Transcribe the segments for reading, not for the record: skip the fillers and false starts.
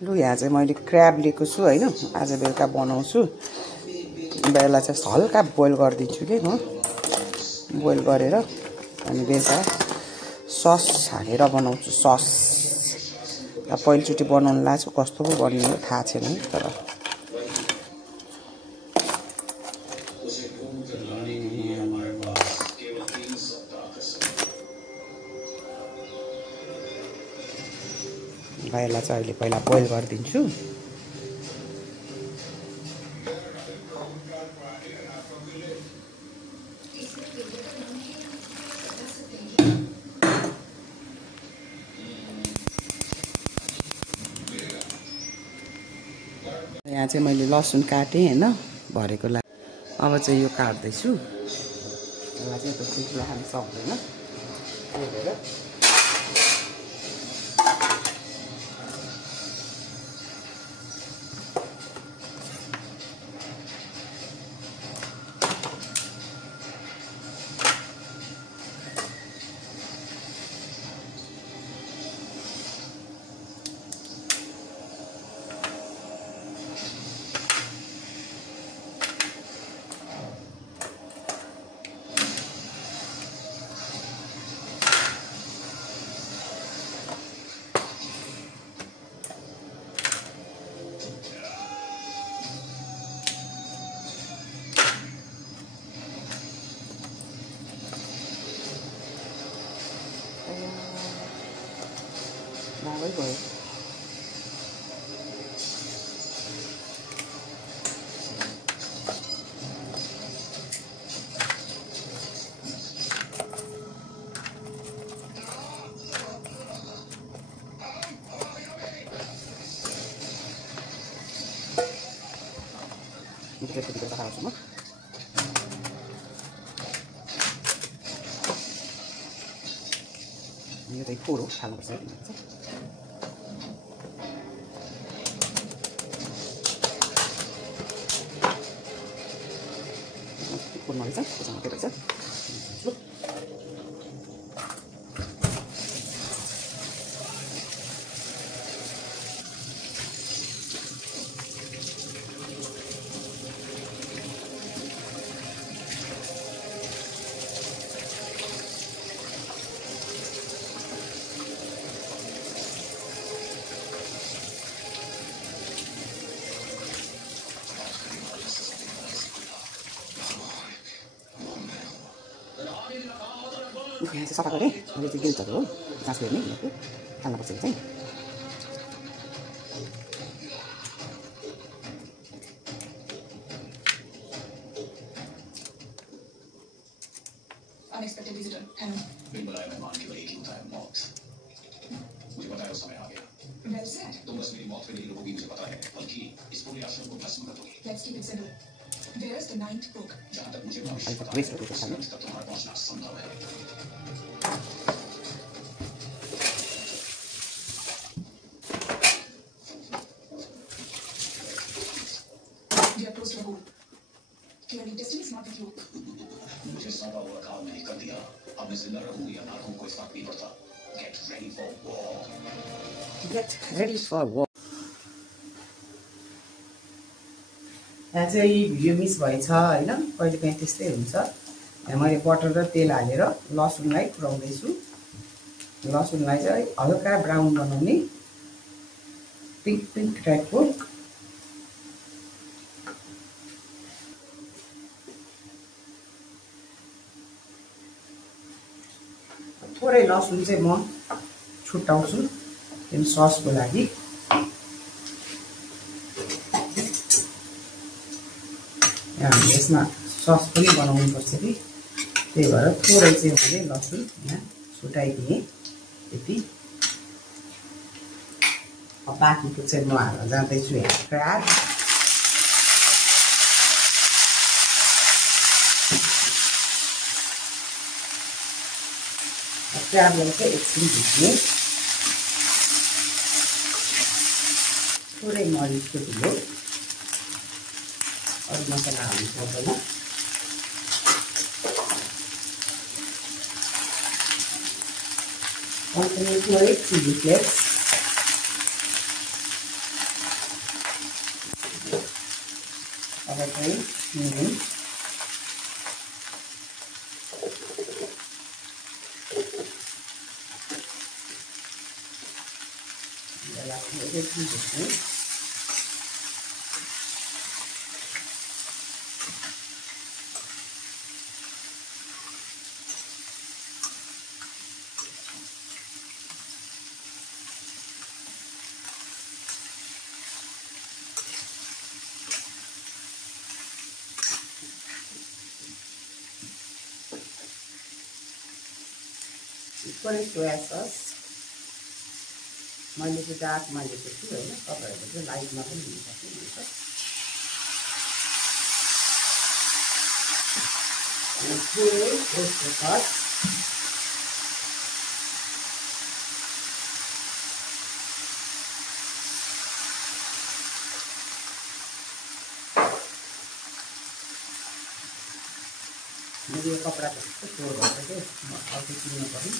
लु यहाँ चाहिँ मैले क्र्याब लिएको छु हैन आज बेलुका बनाउँछु बेला चाहिँ हल्का बोइल गरिदिन्छु के म बोइल गरेर अनि बेलुका सस हालेर बनाउँछु सस अब पहिलोचोटि बनाउन लाग्छु कस्तो पो बनियो थाहा छैन तर यसलाई चाहिँ अहिले पहिला बोइल गरिदिन्छु यहाँ चाहिँ मैले लसुन काटेँ हैन भरेको लागि अब चाहिँ यो काट्दैछु यसलाई चाहिँ त्यति हाल्न सक्दैन त्यही भएर Với vậy kita tahu semua ini tadi kurus kalau saya pun mau bisa sama kita saja यहाँ चाहिँ सफा गरेँ अहिले चाहिँ गिल्टहरू हो जाँच गर्ने यिनीहरूको हाल्नुपर्छ चाहिँ Unexpected visitor. Hello. बिल बुलाया मेहमान केवल एक ही होता है मौत मुझे पता है उस समय आ गया Well said. तुम बस मेरी मौत पे नहीं रुकोगी मुझे पता है बल्कि इस पूरे आश्रम को भस्म कर दोगी Let's keep it simple. Where's the ninth book? जहाँ तक मुझे भविष्य पता है उस तक तुम्हारा पहुंचना असंभव है We are close to a goal. Clearly, destiny is not with you. मुझे सौंपा हुआ काम मैंने कर दिया अब मैं जिंदा रहूं या ना रहूं कोई फर्क नहीं पड़ता Get ready for war. Get ready for war. यहाँ चाहिँ भिडियो मिस भएछ हैन कहिले काहीँ त्यस्तै हुन्छ यहाँ मैले बटर र तेल हालेर लसुनलाई पुराउँदैछु लसुनलाई चाहिँ हल्का ब्राउन बनाउने पिङ्क पिङ्क टाइपको थोरै लसुन चाहिँ म छुट्याउँछु त्यो ससको लागि हामी यसमा सस पनि बनाउनु पर्छ कि त्यही भएर थोरै चाहिँ मैले लसुन यहाँ छुटाइदिएँ त्यति अब बाँकीको चाहिँ म हाल्न जाँदैछु यहाँ क्र्याब क्र्याबलाई चाहिँ एकछिन भिज्ने थोरै मरिचको धुलो अरू मसला हाल्नु पर्दैन अनि थोरै चिली फ्लेक्स अब चाहिँ नुन सोया सस मैले चाहिँ डार्कमा लिएको छु होइन, तपाईँहरूले चाहिँ लाइटमा पनि लिन सक्नुहुन्छ। मैले यो कपडाको जस्तो फोहोर भएर चाहिँ म अर्को किन्नु पर्यो।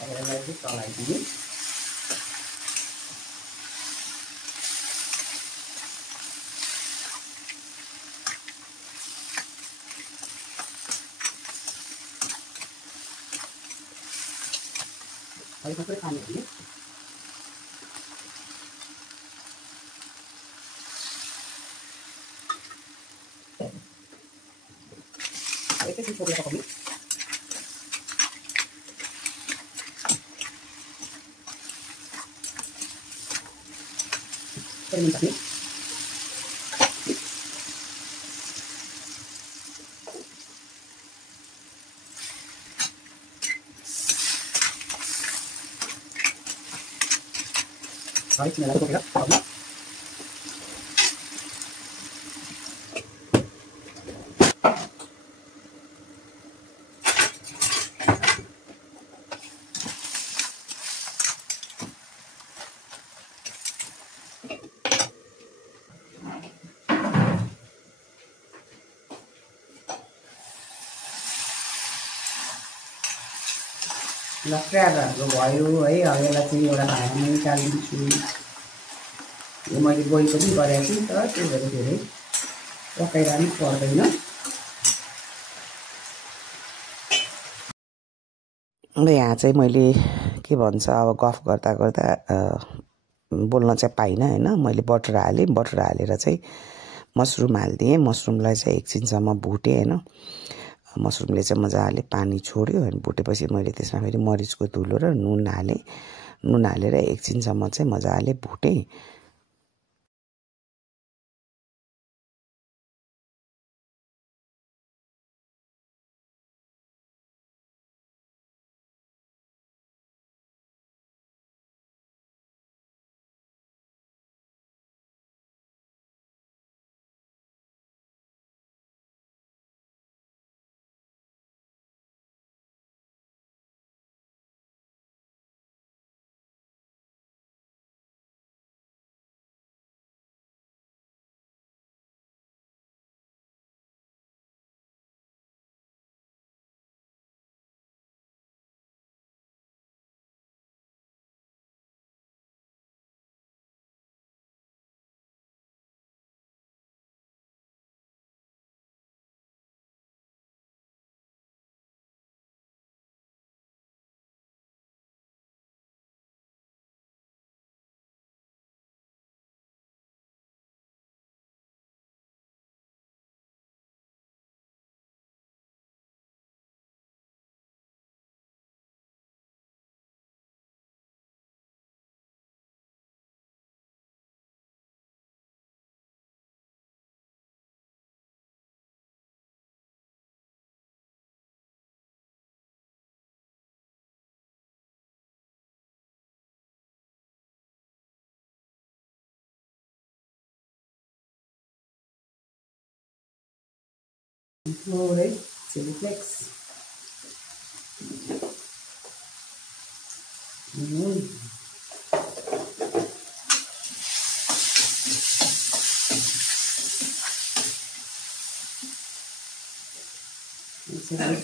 अब यसलाई चाहिँ चलाइदिने। अहिले सबै खाने हो एकैछिन छोडेर पकाउने। सक्ने Đấy, này là cái đó. लट्राहरू भयो है, अब यसलाई चाहिँ एउटा भाँडामा निकालिदिन्छु। यो मैले बोइल पनि गरेको छु नि त, त्यही भएर धेरै पकाइरहनु पर्दैन। अब यहाँ चाहिँ मैले के भन्छ, अब गफ गर्दा गर्दा बोल्न चाहिँ पाइनँ होइन। मैले बटर हालेँ, बटर हालेर चाहिँ मसरुम हालिदिएँ। मसरुमलाई चाहिँ एकछिनसम्म भुटेँ होइन। मसरुमले चाहिँ मजाले पानी छोड्यो अनि भुटेपछि मैले त्यसमा फेरि मरिचको धुलो र नुन हालेँ। नुन हालेर एकछिनसम्म चाहिँ मजाले भुटेँ। Florey, chili flakes.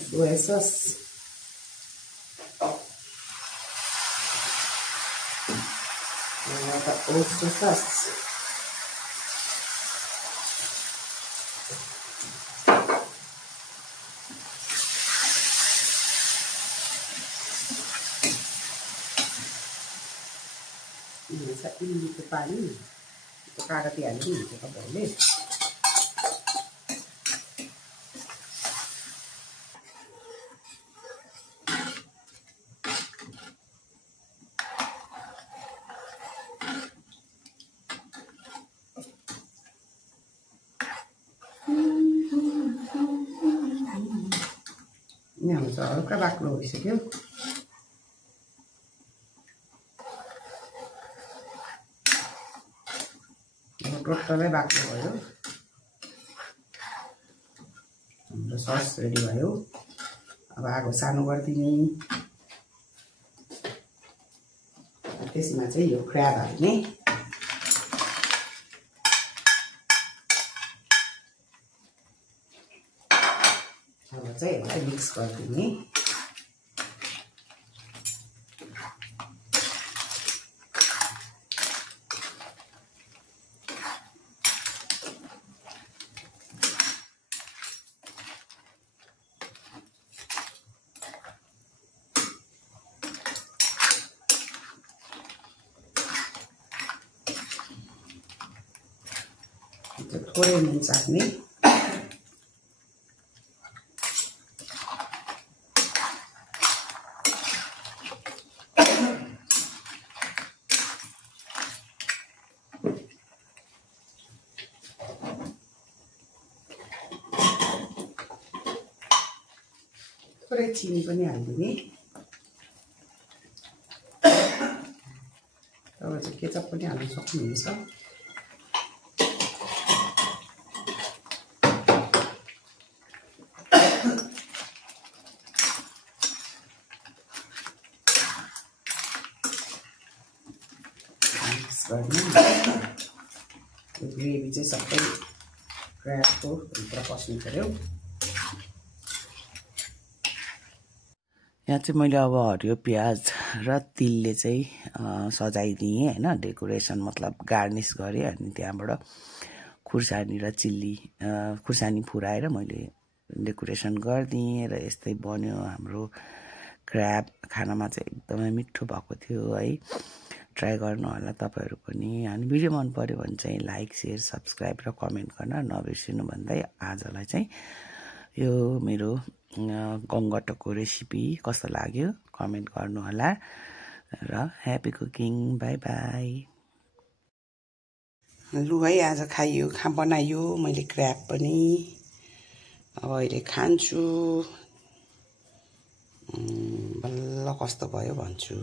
Soya sauce. And oyster sauce. चिल्लीको पानी कागती हाल्नु हुन्छ तपाईँहरूले। यहाँ हल्का बाक्लो भइसक्यो। टोटलै बाक्लो भयो। हाम्रो सस रेडी भयो। अब आगो सानो गरिदिने। त्यसमा चाहिँ यो क्र्याब हाल्ने। अब चाहिँ यसलाई मिक्स गरिदिने। थोरै नुन चाख्ने। थोरै चिनी पनि हालिदिने। तपाईँ चाहिँ केचप पनि हाल्न सक्नुहुन्छ। ग्रेभी चाहिँ सबै क्र्याबको भित्र पस्नु पर्यो। यहाँ चाहिँ मैले अब हरियो प्याज र तिलले चाहिँ सजाइदिएँ होइन, डेकोरेसन मतलब गार्निस गरेँ। अनि त्यहाँबाट खुर्सानी र चिल्ली खुर्सानी फुराएर मैले डेकोरेसन गरिदिएँ र यस्तै बन्यो हाम्रो क्र्याब। खानामा चाहिँ एकदमै मिठो भएको थियो है। ट्राई गर्नु होला तपाईँहरू पनि। अनि भिडियो मन पर्यो भने चाहिँ लाइक, शेयर, सब्सक्राइब र कमेन्ट गर्न नबिर्सिनु भन्दै आजलाई चाहिँ यो मेरो गङ्गटोको रेसिपी कस्तो लाग्यो कमेन्ट गर्नु होला र ह्यापी कुकिङ। By by. लु है, आज खाइयो बनाइयो मैले क्र्याब पनि। अब अहिले खान्छु। बल्ल कस्तो भयो भन्छु।